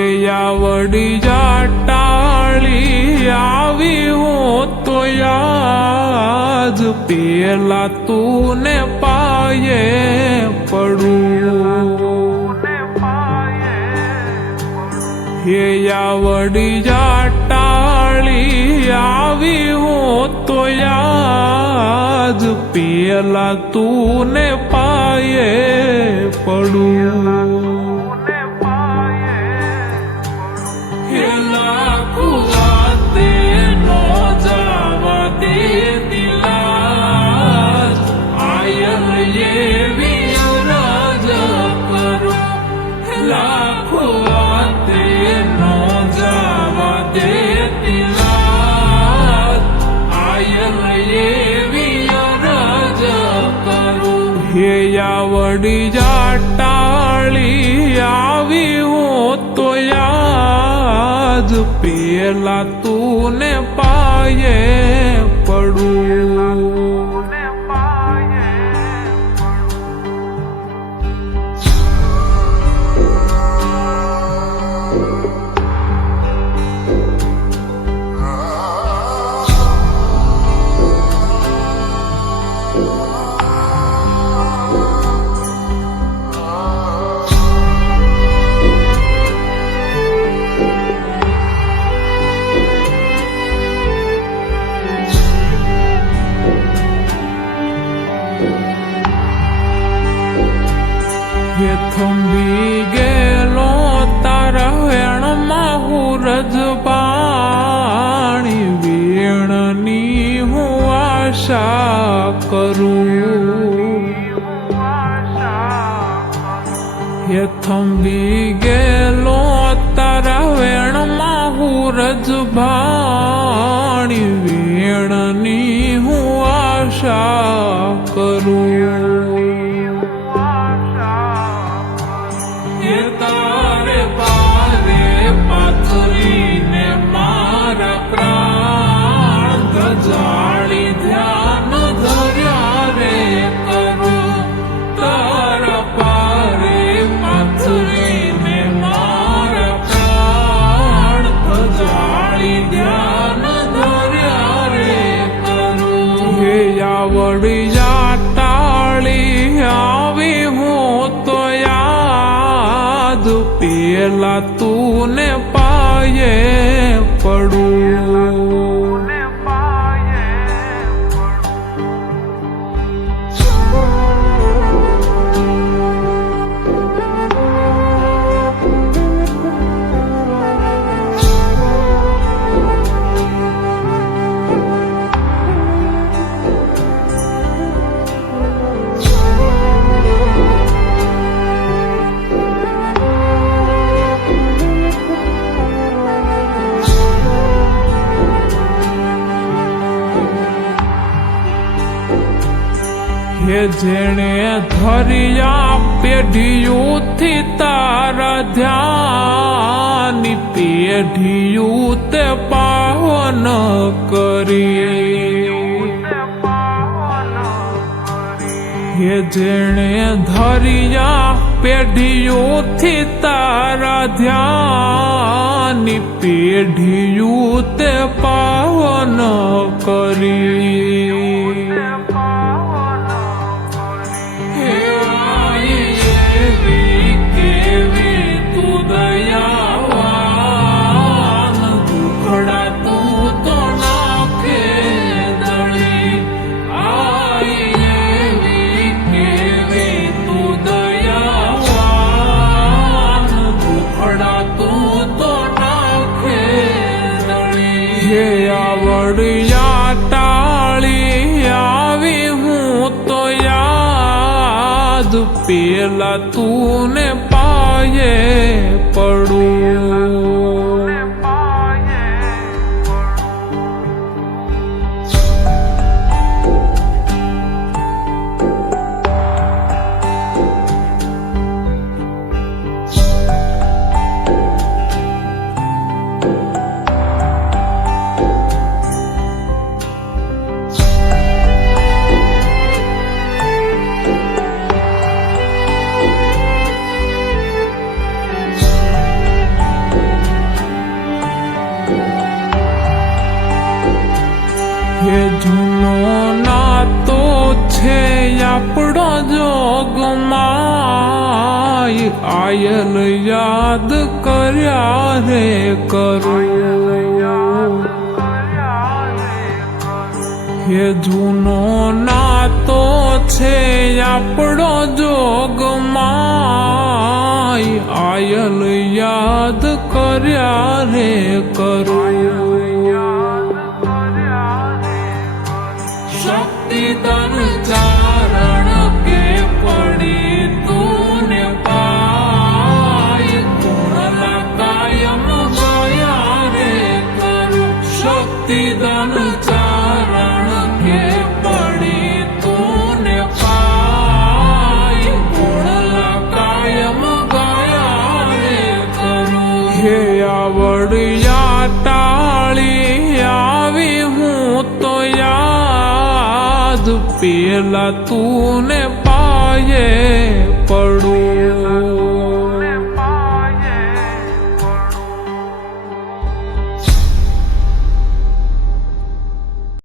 આવડી જાટાળી આવી હું તો યાદ પેલા તું ને પાયે પડું હે આવડી જાટાળી આવી હું તો યાદ પેલા તું ને પાયે પડું હે આવડી જાટાળી આવી હું તો યાદ પેલા તું ને પાયે પડું હે થંભી ગેલો તારા વેણમાં હું રજબાણી વેણની હું આશા કરું હે થંભી ગેલો તારા વેણમાં હું રજબાણી વેણની હું આશા કરું આવડી જાટાળી આવી હું તો યાદ પેલા તું ને પાયે પડું હે જેણે ધરિયા પેઢીયુંથી તારા ધ્યાન પેઢીયું તે પાવન કરી હે જેણે ધરિયા પેઢીયુંથી તારા ધ્યાન પેઢીયું તે પાવન કરી આવડી જાટાળી આવી હું તો યાદ પેલા તું ને પાયે પડું હે જૂનો નાતો છે આપણો જોગમાય આયલ યાદ કર્યા રે કરું હે જૂનો નાતો છે આપણો જોગમાય આયલ યાદ કર્યા રે કરું શક્તિધન ચારણ કે પડી તુને પાય ગુણલા કાયમ ગયા રે કરું શક્તિધન ચારણ કે પડી તુને પાય ગુણલા કાયમ ગયા રે કરું હે આવડિયા ટાળી આવી હું તો પેલા તુને પાયે પડું